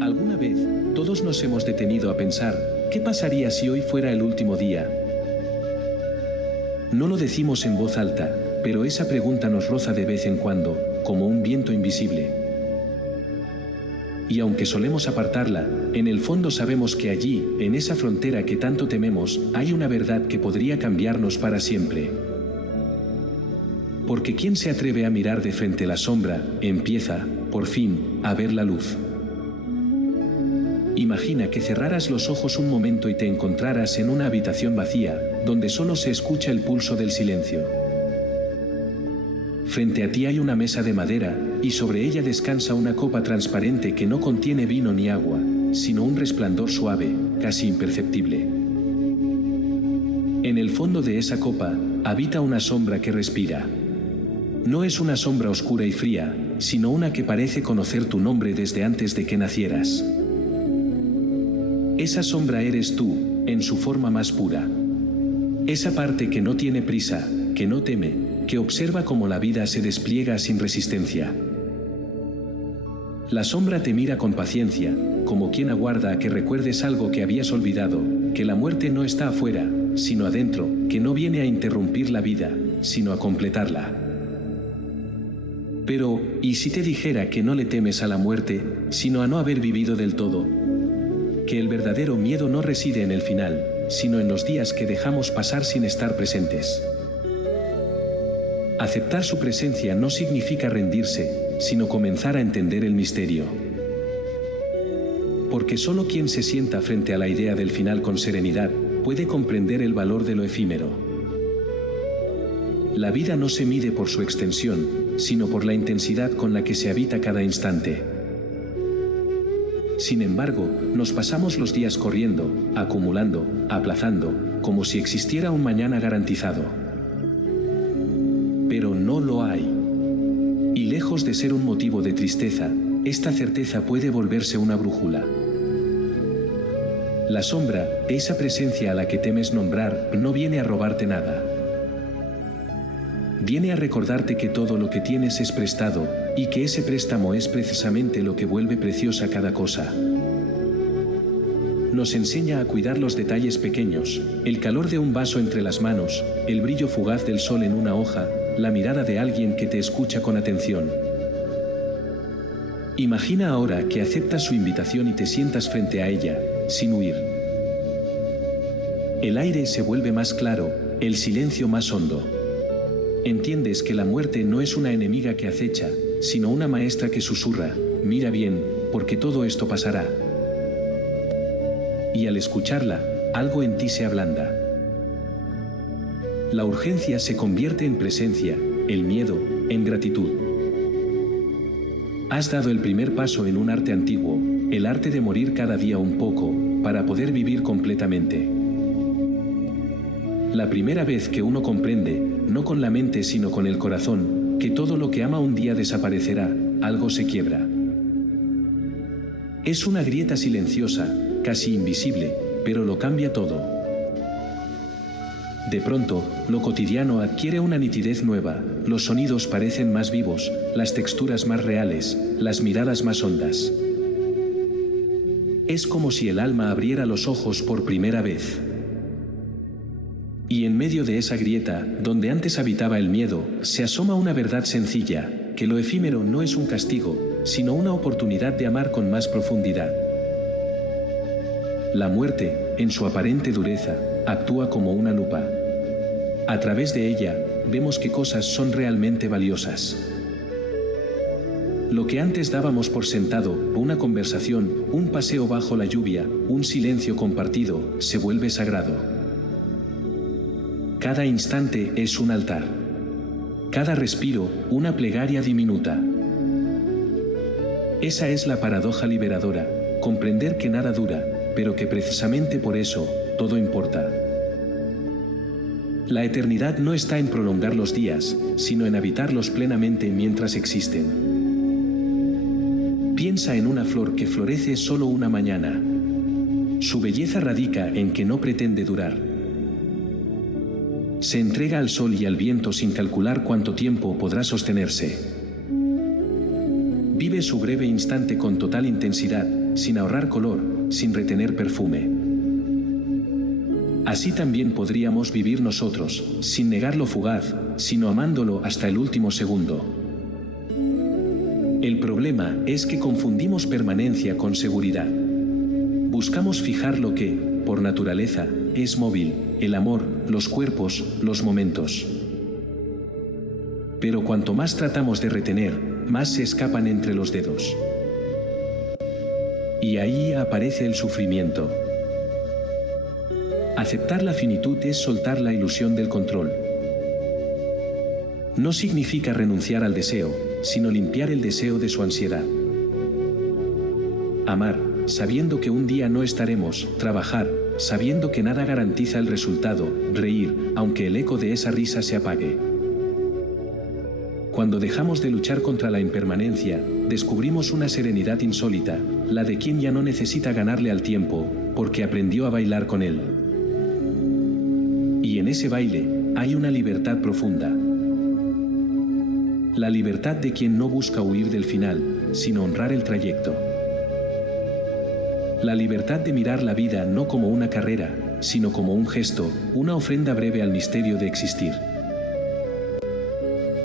Alguna vez, todos nos hemos detenido a pensar, ¿qué pasaría si hoy fuera el último día? No lo decimos en voz alta, pero esa pregunta nos roza de vez en cuando, como un viento invisible. Y aunque solemos apartarla, en el fondo sabemos que allí, en esa frontera que tanto tememos, hay una verdad que podría cambiarnos para siempre. Porque ¿quién se atreve a mirar de frente la sombra, empieza, por fin, a ver la luz? Imagina que cerraras los ojos un momento y te encontraras en una habitación vacía, donde solo se escucha el pulso del silencio. Frente a ti hay una mesa de madera, y sobre ella descansa una copa transparente que no contiene vino ni agua, sino un resplandor suave, casi imperceptible. En el fondo de esa copa, habita una sombra que respira. No es una sombra oscura y fría, sino una que parece conocer tu nombre desde antes de que nacieras. Esa sombra eres tú, en su forma más pura. Esa parte que no tiene prisa, que no teme, que observa cómo la vida se despliega sin resistencia. La sombra te mira con paciencia, como quien aguarda a que recuerdes algo que habías olvidado, que la muerte no está afuera, sino adentro, que no viene a interrumpir la vida, sino a completarla. Pero, ¿y si te dijera que no le temes a la muerte, sino a no haber vivido del todo? Que el verdadero miedo no reside en el final, sino en los días que dejamos pasar sin estar presentes. Aceptar su presencia no significa rendirse, sino comenzar a entender el misterio. Porque solo quien se sienta frente a la idea del final con serenidad, puede comprender el valor de lo efímero. La vida no se mide por su extensión, sino por la intensidad con la que se habita cada instante. Sin embargo, nos pasamos los días corriendo, acumulando, aplazando, como si existiera un mañana garantizado. Pero no lo hay. Y lejos de ser un motivo de tristeza, esta certeza puede volverse una brújula. La sombra, esa presencia a la que temes nombrar, no viene a robarte nada. Viene a recordarte que todo lo que tienes es prestado, y que ese préstamo es precisamente lo que vuelve preciosa cada cosa. Nos enseña a cuidar los detalles pequeños, el calor de un vaso entre las manos, el brillo fugaz del sol en una hoja, la mirada de alguien que te escucha con atención. Imagina ahora que aceptas su invitación y te sientas frente a ella, sin huir. El aire se vuelve más claro, el silencio más hondo. Entiendes que la muerte no es una enemiga que acecha, sino una maestra que susurra, mira bien, porque todo esto pasará. Y al escucharla, algo en ti se ablanda. La urgencia se convierte en presencia, el miedo, en gratitud. Has dado el primer paso en un arte antiguo, el arte de morir cada día un poco, para poder vivir completamente. La primera vez que uno comprende, no con la mente sino con el corazón, que todo lo que ama un día desaparecerá, algo se quiebra. Es una grieta silenciosa, casi invisible, pero lo cambia todo. De pronto, lo cotidiano adquiere una nitidez nueva, los sonidos parecen más vivos, las texturas más reales, las miradas más hondas. Es como si el alma abriera los ojos por primera vez. Y en medio de esa grieta, donde antes habitaba el miedo, se asoma una verdad sencilla, que lo efímero no es un castigo, sino una oportunidad de amar con más profundidad. La muerte, en su aparente dureza, actúa como una lupa. A través de ella, vemos qué cosas son realmente valiosas. Lo que antes dábamos por sentado, una conversación, un paseo bajo la lluvia, un silencio compartido, se vuelve sagrado. Cada instante es un altar. Cada respiro, una plegaria diminuta. Esa es la paradoja liberadora, comprender que nada dura, pero que precisamente por eso, todo importa. La eternidad no está en prolongar los días, sino en habitarlos plenamente mientras existen. Piensa en una flor que florece solo una mañana. Su belleza radica en que no pretende durar. Se entrega al sol y al viento sin calcular cuánto tiempo podrá sostenerse. Vive su breve instante con total intensidad, sin ahorrar color, sin retener perfume. Así también podríamos vivir nosotros, sin negar lo fugaz, sino amándolo hasta el último segundo. El problema es que confundimos permanencia con seguridad. Buscamos fijar lo que, por naturaleza, es móvil, el amor, los cuerpos, los momentos. Pero cuanto más tratamos de retener, más se escapan entre los dedos. Y ahí aparece el sufrimiento. Aceptar la finitud es soltar la ilusión del control. No significa renunciar al deseo, sino limpiar el deseo de su ansiedad. Amar, sabiendo que un día no estaremos, trabajar, sabiendo que nada garantiza el resultado, reír, aunque el eco de esa risa se apague. Cuando dejamos de luchar contra la impermanencia, descubrimos una serenidad insólita, la de quien ya no necesita ganarle al tiempo, porque aprendió a bailar con él. Y en ese baile, hay una libertad profunda. La libertad de quien no busca huir del final, sino honrar el trayecto. La libertad de mirar la vida no como una carrera, sino como un gesto, una ofrenda breve al misterio de existir.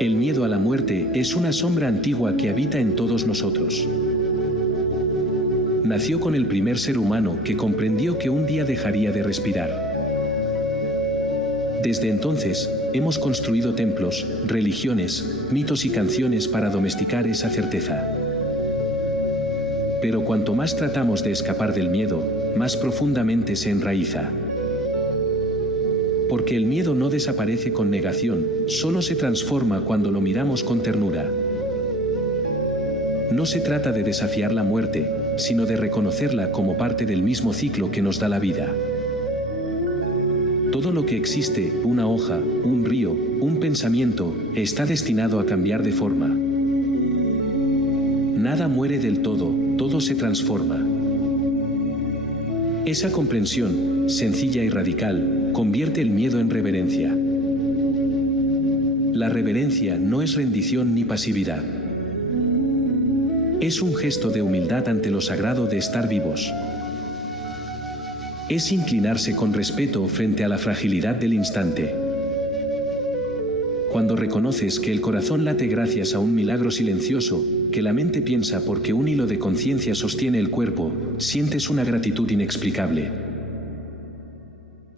El miedo a la muerte es una sombra antigua que habita en todos nosotros. Nació con el primer ser humano que comprendió que un día dejaría de respirar. Desde entonces, hemos construido templos, religiones, mitos y canciones para domesticar esa certeza. Pero cuanto más tratamos de escapar del miedo, más profundamente se enraiza. Porque el miedo no desaparece con negación, solo se transforma cuando lo miramos con ternura. No se trata de desafiar la muerte, sino de reconocerla como parte del mismo ciclo que nos da la vida. Todo lo que existe, una hoja, un río, un pensamiento, está destinado a cambiar de forma. Nada muere del todo, todo se transforma. Esa comprensión, sencilla y radical, convierte el miedo en reverencia. La reverencia no es rendición ni pasividad. Es un gesto de humildad ante lo sagrado de estar vivos. Es inclinarse con respeto frente a la fragilidad del instante. Cuando reconoces que el corazón late gracias a un milagro silencioso, que la mente piensa porque un hilo de conciencia sostiene el cuerpo, sientes una gratitud inexplicable.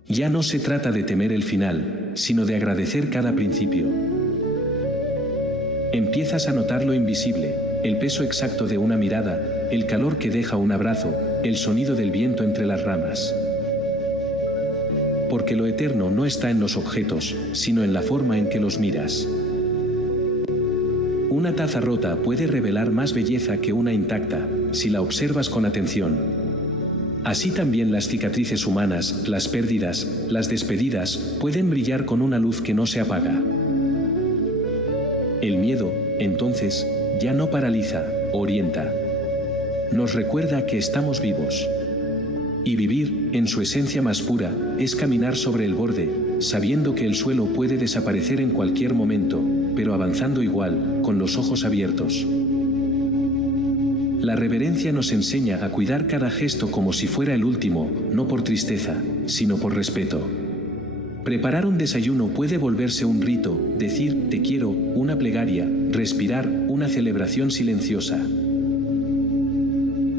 Ya no se trata de temer el final, sino de agradecer cada principio. Empiezas a notar lo invisible, el peso exacto de una mirada, el calor que deja un abrazo, el sonido del viento entre las ramas. Porque lo eterno no está en los objetos, sino en la forma en que los miras. Una taza rota puede revelar más belleza que una intacta, si la observas con atención. Así también las cicatrices humanas, las pérdidas, las despedidas, pueden brillar con una luz que no se apaga. El miedo, entonces, ya no paraliza, orienta. Nos recuerda que estamos vivos. Y vivir, en su esencia más pura, es caminar sobre el borde, sabiendo que el suelo puede desaparecer en cualquier momento, pero avanzando igual, con los ojos abiertos. La reverencia nos enseña a cuidar cada gesto como si fuera el último, no por tristeza, sino por respeto. Preparar un desayuno puede volverse un rito, decir te quiero, una plegaria, respirar, una celebración silenciosa.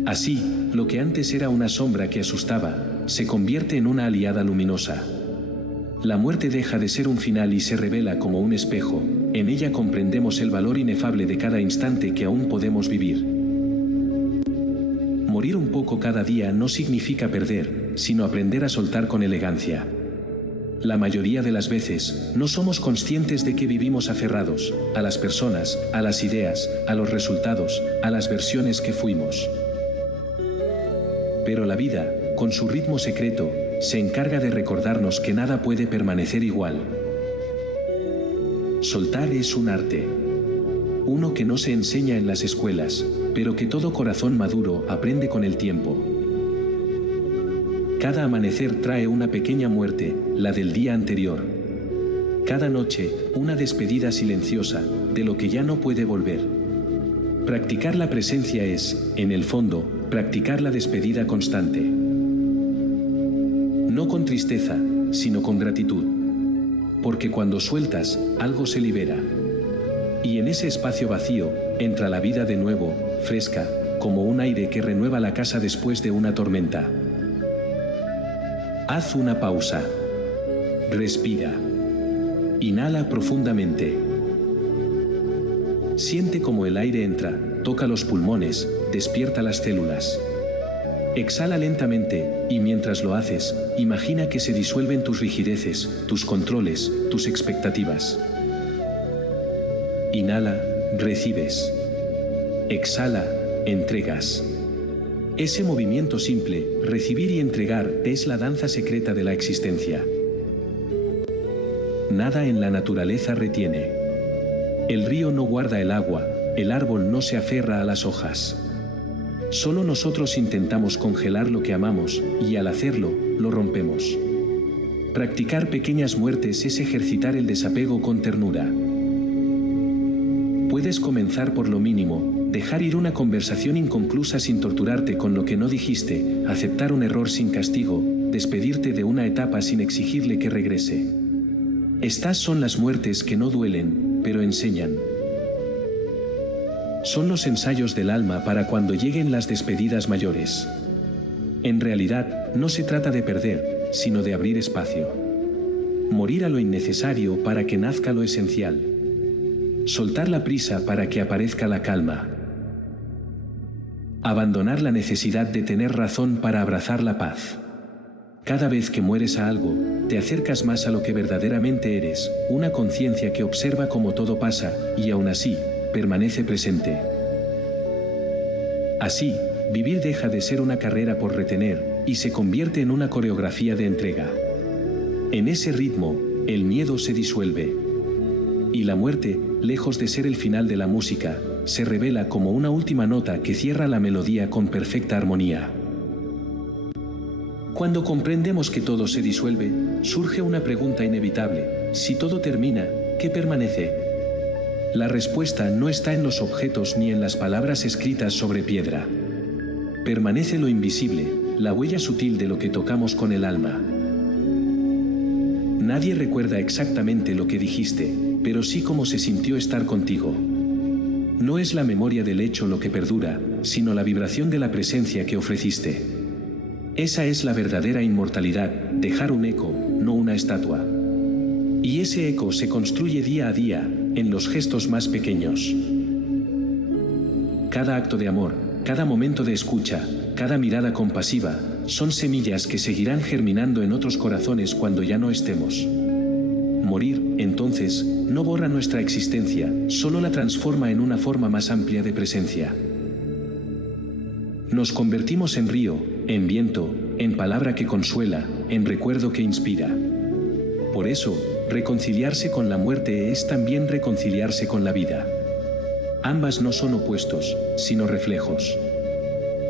Así, lo que antes era una sombra que asustaba, se convierte en una aliada luminosa. La muerte deja de ser un final y se revela como un espejo, en ella comprendemos el valor inefable de cada instante que aún podemos vivir. Morir un poco cada día no significa perder, sino aprender a soltar con elegancia. La mayoría de las veces, no somos conscientes de que vivimos aferrados, a las personas, a las ideas, a los resultados, a las versiones que fuimos. Pero la vida, con su ritmo secreto, se encarga de recordarnos que nada puede permanecer igual. Soltar es un arte. Uno que no se enseña en las escuelas, pero que todo corazón maduro aprende con el tiempo. Cada amanecer trae una pequeña muerte, la del día anterior. Cada noche, una despedida silenciosa, de lo que ya no puede volver. Practicar la presencia es, en el fondo, practicar la despedida constante. No con tristeza, sino con gratitud. Porque cuando sueltas, algo se libera. Y en ese espacio vacío, entra la vida de nuevo, fresca, como un aire que renueva la casa después de una tormenta. Haz una pausa. Respira. Inhala profundamente. Siente cómo el aire entra, toca los pulmones, despierta las células. Exhala lentamente, y mientras lo haces, imagina que se disuelven tus rigideces, tus controles, tus expectativas. Inhala, recibes. Exhala, entregas. Ese movimiento simple, recibir y entregar, es la danza secreta de la existencia. Nada en la naturaleza retiene. El río no guarda el agua, el árbol no se aferra a las hojas. Solo nosotros intentamos congelar lo que amamos, y al hacerlo, lo rompemos. Practicar pequeñas muertes es ejercitar el desapego con ternura. Puedes comenzar por lo mínimo, dejar ir una conversación inconclusa sin torturarte con lo que no dijiste, aceptar un error sin castigo, despedirte de una etapa sin exigirle que regrese. Estas son las muertes que no duelen, pero enseñan. Son los ensayos del alma para cuando lleguen las despedidas mayores. En realidad, no se trata de perder, sino de abrir espacio. Morir a lo innecesario para que nazca lo esencial. Soltar la prisa para que aparezca la calma. Abandonar la necesidad de tener razón para abrazar la paz. Cada vez que mueres a algo, te acercas más a lo que verdaderamente eres, una conciencia que observa cómo todo pasa, y aún así, permanece presente. Así, vivir deja de ser una carrera por retener, y se convierte en una coreografía de entrega. En ese ritmo, el miedo se disuelve. Y la muerte, lejos de ser el final de la música, se revela como una última nota que cierra la melodía con perfecta armonía. Cuando comprendemos que todo se disuelve, surge una pregunta inevitable: si todo termina, ¿qué permanece? La respuesta no está en los objetos ni en las palabras escritas sobre piedra. Permanece lo invisible, la huella sutil de lo que tocamos con el alma. Nadie recuerda exactamente lo que dijiste, pero sí cómo se sintió estar contigo. No es la memoria del hecho lo que perdura, sino la vibración de la presencia que ofreciste. Esa es la verdadera inmortalidad, dejar un eco, no una estatua. Y ese eco se construye día a día, en los gestos más pequeños. Cada acto de amor, cada momento de escucha, cada mirada compasiva, son semillas que seguirán germinando en otros corazones cuando ya no estemos. Morir, entonces, no borra nuestra existencia, solo la transforma en una forma más amplia de presencia. Nos convertimos en río, en viento, en palabra que consuela, en recuerdo que inspira. Por eso, reconciliarse con la muerte es también reconciliarse con la vida. Ambas no son opuestos, sino reflejos.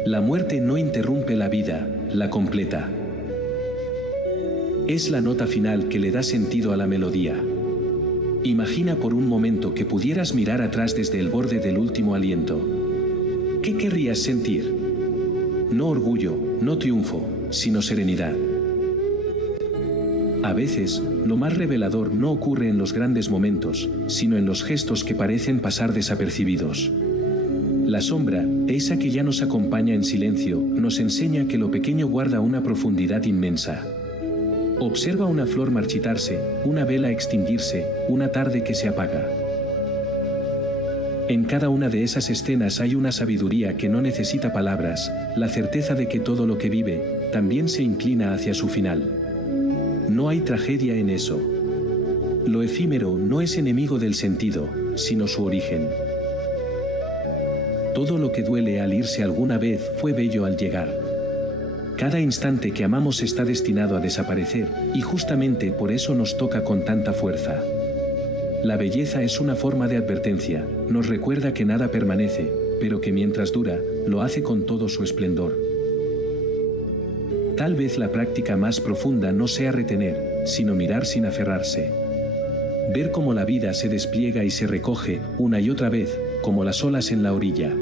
La muerte no interrumpe la vida, la completa. Es la nota final que le da sentido a la melodía. Imagina por un momento que pudieras mirar atrás desde el borde del último aliento. ¿Qué querrías sentir? No orgullo, no triunfo, sino serenidad. A veces, lo más revelador no ocurre en los grandes momentos, sino en los gestos que parecen pasar desapercibidos. La sombra, esa que ya nos acompaña en silencio, nos enseña que lo pequeño guarda una profundidad inmensa. Observa una flor marchitarse, una vela extinguirse, una tarde que se apaga. En cada una de esas escenas hay una sabiduría que no necesita palabras, la certeza de que todo lo que vive, también se inclina hacia su final. No hay tragedia en eso. Lo efímero no es enemigo del sentido, sino su origen. Todo lo que duele al irse alguna vez fue bello al llegar. Cada instante que amamos está destinado a desaparecer, y justamente por eso nos toca con tanta fuerza. La belleza es una forma de advertencia, nos recuerda que nada permanece, pero que mientras dura, lo hace con todo su esplendor. Tal vez la práctica más profunda no sea retener, sino mirar sin aferrarse. Ver cómo la vida se despliega y se recoge, una y otra vez, como las olas en la orilla.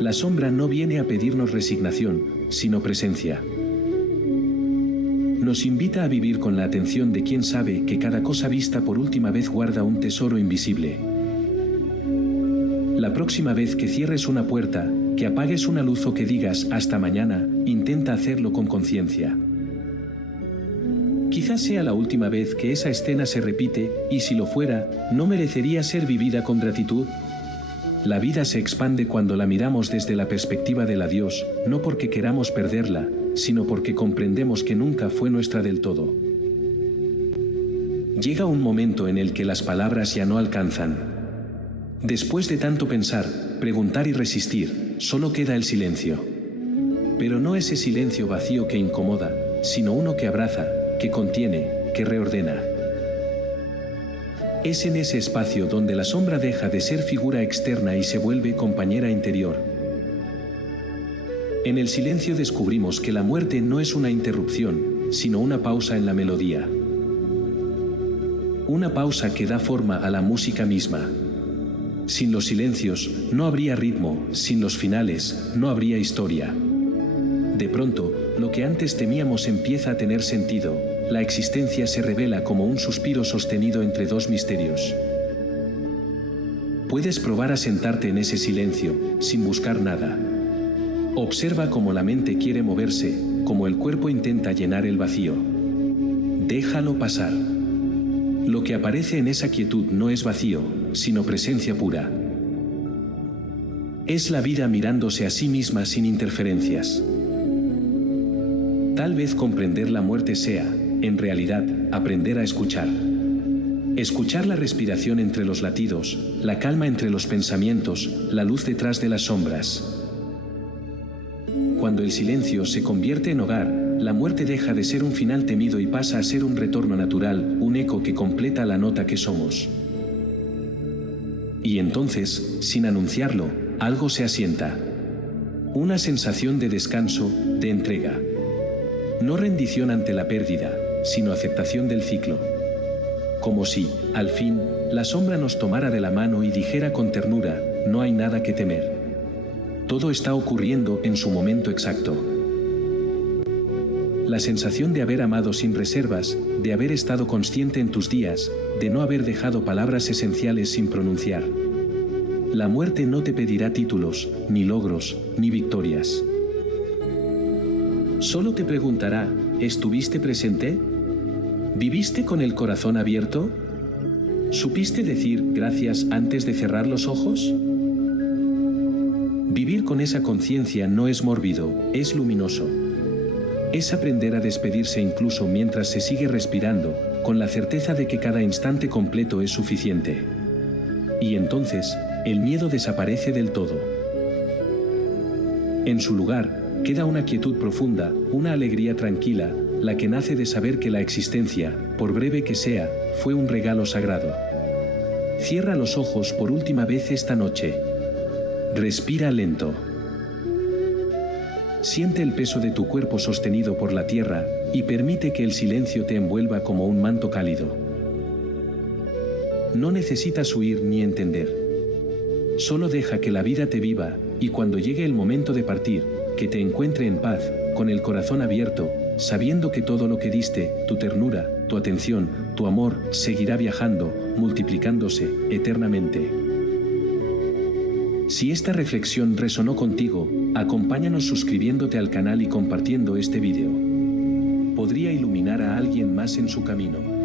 La sombra no viene a pedirnos resignación, sino presencia. Nos invita a vivir con la atención de quien sabe que cada cosa vista por última vez guarda un tesoro invisible. La próxima vez que cierres una puerta, que apagues una luz o que digas hasta mañana, intenta hacerlo con conciencia. Quizás sea la última vez que esa escena se repite, y si lo fuera, ¿no merecería ser vivida con gratitud? La vida se expande cuando la miramos desde la perspectiva del adiós, no porque queramos perderla, sino porque comprendemos que nunca fue nuestra del todo. Llega un momento en el que las palabras ya no alcanzan. Después de tanto pensar, preguntar y resistir, solo queda el silencio. Pero no ese silencio vacío que incomoda, sino uno que abraza, que contiene, que reordena. Es en ese espacio donde la sombra deja de ser figura externa y se vuelve compañera interior. En el silencio descubrimos que la muerte no es una interrupción, sino una pausa en la melodía. Una pausa que da forma a la música misma. Sin los silencios, no habría ritmo, sin los finales, no habría historia. De pronto, lo que antes temíamos empieza a tener sentido, la existencia se revela como un suspiro sostenido entre dos misterios. Puedes probar a sentarte en ese silencio, sin buscar nada. Observa cómo la mente quiere moverse, cómo el cuerpo intenta llenar el vacío. Déjalo pasar. Lo que aparece en esa quietud no es vacío, sino presencia pura. Es la vida mirándose a sí misma sin interferencias. Tal vez comprender la muerte sea, en realidad, aprender a escuchar. Escuchar la respiración entre los latidos, la calma entre los pensamientos, la luz detrás de las sombras. Cuando el silencio se convierte en hogar, la muerte deja de ser un final temido y pasa a ser un retorno natural, un eco que completa la nota que somos. Y entonces, sin anunciarlo, algo se asienta. Una sensación de descanso, de entrega. No rendición ante la pérdida, sino aceptación del ciclo. Como si, al fin, la sombra nos tomara de la mano y dijera con ternura, no hay nada que temer. Todo está ocurriendo en su momento exacto. La sensación de haber amado sin reservas, de haber estado consciente en tus días, de no haber dejado palabras esenciales sin pronunciar. La muerte no te pedirá títulos, ni logros, ni victorias. Solo te preguntará, ¿estuviste presente? ¿Viviste con el corazón abierto? ¿Supiste decir gracias antes de cerrar los ojos? Vivir con esa conciencia no es mórbido, es luminoso. Es aprender a despedirse incluso mientras se sigue respirando, con la certeza de que cada instante completo es suficiente. Y entonces, el miedo desaparece del todo. En su lugar, queda una quietud profunda, una alegría tranquila, la que nace de saber que la existencia, por breve que sea, fue un regalo sagrado. Cierra los ojos por última vez esta noche. Respira lento. Siente el peso de tu cuerpo sostenido por la tierra, y permite que el silencio te envuelva como un manto cálido. No necesitas huir ni entender. Solo deja que la vida te viva, y cuando llegue el momento de partir, que te encuentre en paz, con el corazón abierto, sabiendo que todo lo que diste, tu ternura, tu atención, tu amor, seguirá viajando, multiplicándose, eternamente. Si esta reflexión resonó contigo, acompáñanos suscribiéndote al canal y compartiendo este vídeo. Podría iluminar a alguien más en su camino.